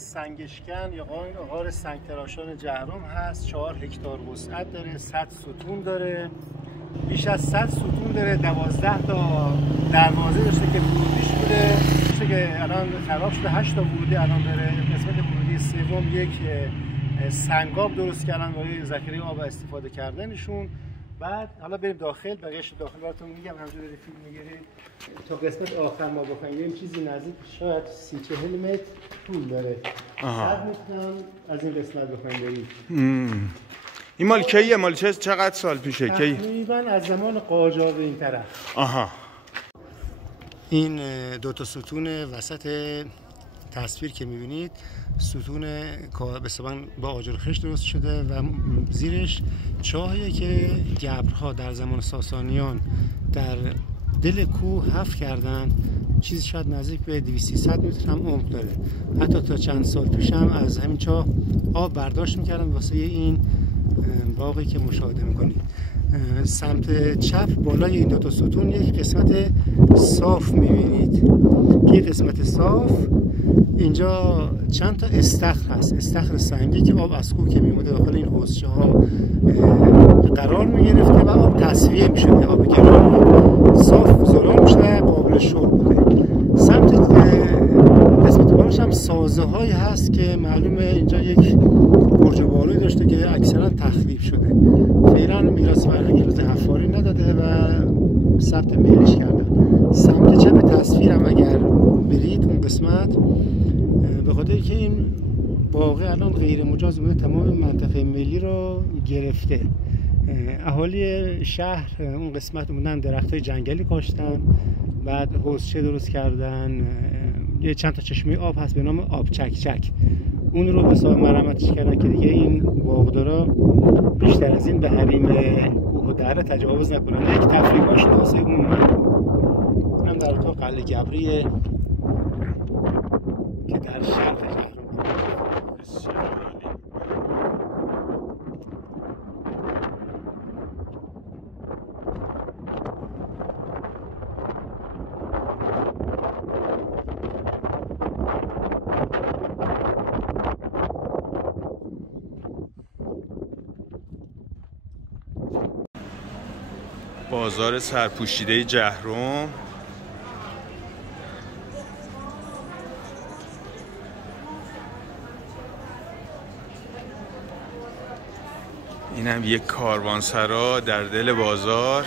سنگشکن یا غار سنگتراشان جهرم هست. 4 هکتار وسعت داره، 100 ستون داره، بیش از 100 ستون داره، 12 تا دروازه داشته که ورودیش بوده که الان خراب شده، 8 تا ورودی الان داره. قسمت ورودی سوم یک سنگاب درست کردن برای ذخیره آب استفاده کردنشون. بعد حالا بریم داخل، بقیه‌اش داخل براتون میگم، همونجوری دارید فیلم میگیرید. تا قسمت آخر ما بخوایم چیزی نزدیک شاید 30-40 متر طول داره. 100 متر هم از این قسمت بخوایم برید. این مال کیه؟ مال چقدر سال پیشه؟ کی؟ تقریبا از زمان قاجار به این طرف. این دو تا ستون وسط تصویر که میبینید ستون با آجر خش درست شده و زیرش چاهیه که گبرها در زمان ساسانیان در دل کوه حفر کردن. چیزی شاید نزدیک به 200-300 متر هم عمق داره. حتی تا چند سال پیش هم از همین چاه آب برداشت میکردن واسه این باقی که مشاهده میکنید. سمت چپ بالای این دو تا ستون یک قسمت صاف میبینید که قسمت صاف اینجا چند تا استخر هست، استخر سنگی که آب از کوه که میومده داخل این حوضچه ها قرار میگرفته و آب تصفیه میشده، آب گران صاف زلال میشده، قابل شرب بوده. سمت قسمت بالش هم سازه هایی هست که معلومه اینجا یک برج بالایی داشته که اکثرا تخریب شده. فعلا میراث فرهنگی روز حفاری نداده و ثبت ملیش کردن. سمت چپ تصویر هم اگر برید اون قسمت، به خاطر که این باغ الان غیر مجاز بوده تمام منطقه ملی رو گرفته. اهالی شهر اون قسمت اومدن درختای جنگلی کاشتن، بعد حوضچه درست کردن، یه چند تا چشمه آب هست به نام آب چکچک، اون رو به حساب مرمتش کردن که دیگه این باغدارا بیشتر از این به حریم کوه و دره تجاوز نکنن. یک تفریح شده واسه اونم در اتاق قلعه گبریه که در شرق جهرم. بازار سرپوشیده جهرم. این هم یک کاروانسرا در دل بازار.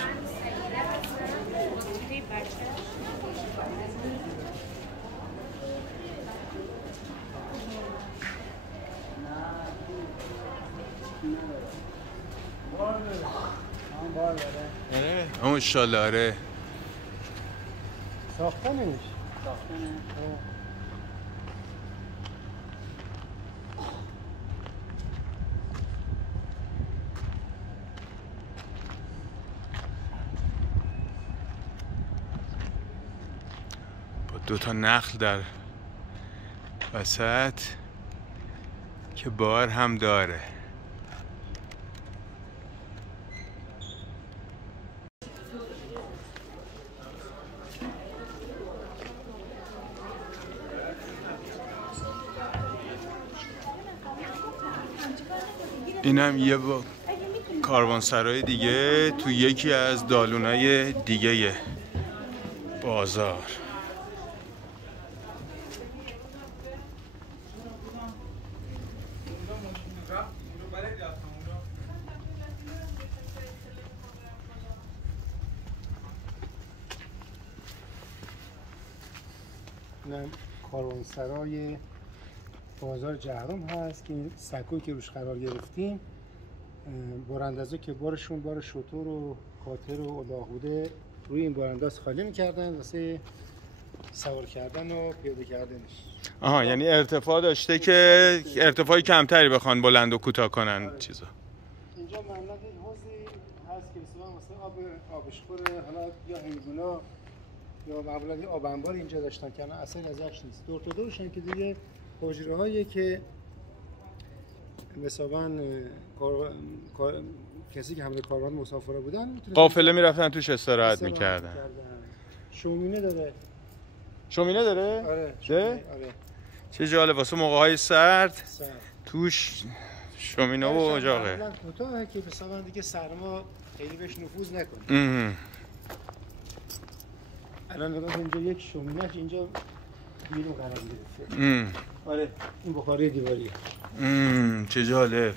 ماشاءالله. آره ساختنش با 2 تا نخل در وسط که بار هم داره. این هم یه کاروانسرای دیگه تو یکی از دالونای دیگه بازار. اینم کاروانسرای بازار جهرم هست که سکوی که روش قرار گرفتیم باراندازا که بارشون بار شتر و کاتر و الاغ بوده روی این بارانداز خالی میکردن واسه سوار کردن و پیاده کردنش. یعنی ارتفاع داشته که ارتفاعی کمتری بخوان بلند و کوتاه کنن. چیزا اینجا منطقه حوضی هست که مثلا واسه آبشخور حالا یا حیوونا یا معمولا آب انبار اینجا داشتن که الان اثری ازش نیست. دور تا دورشن که دیگه حجره‌هایی که مثلا کسی که حمل کاروان مسافرا بودن قافله میرفتن توش استراحت میکردن. شومینه داره. شومینه داره؟ آره. آره. چه جالب واسه موقع‌های سرد سر توش شومینه و اجاقه. معمولاً کوتاهه که مثلا دیگه سرما خیلی بهش نفوذ نکنه. اه. الان نگاه کن اینجا یک شومینه اینجا بیرون قرار گرفته. آره این بخاری دیواریه. چه جالب.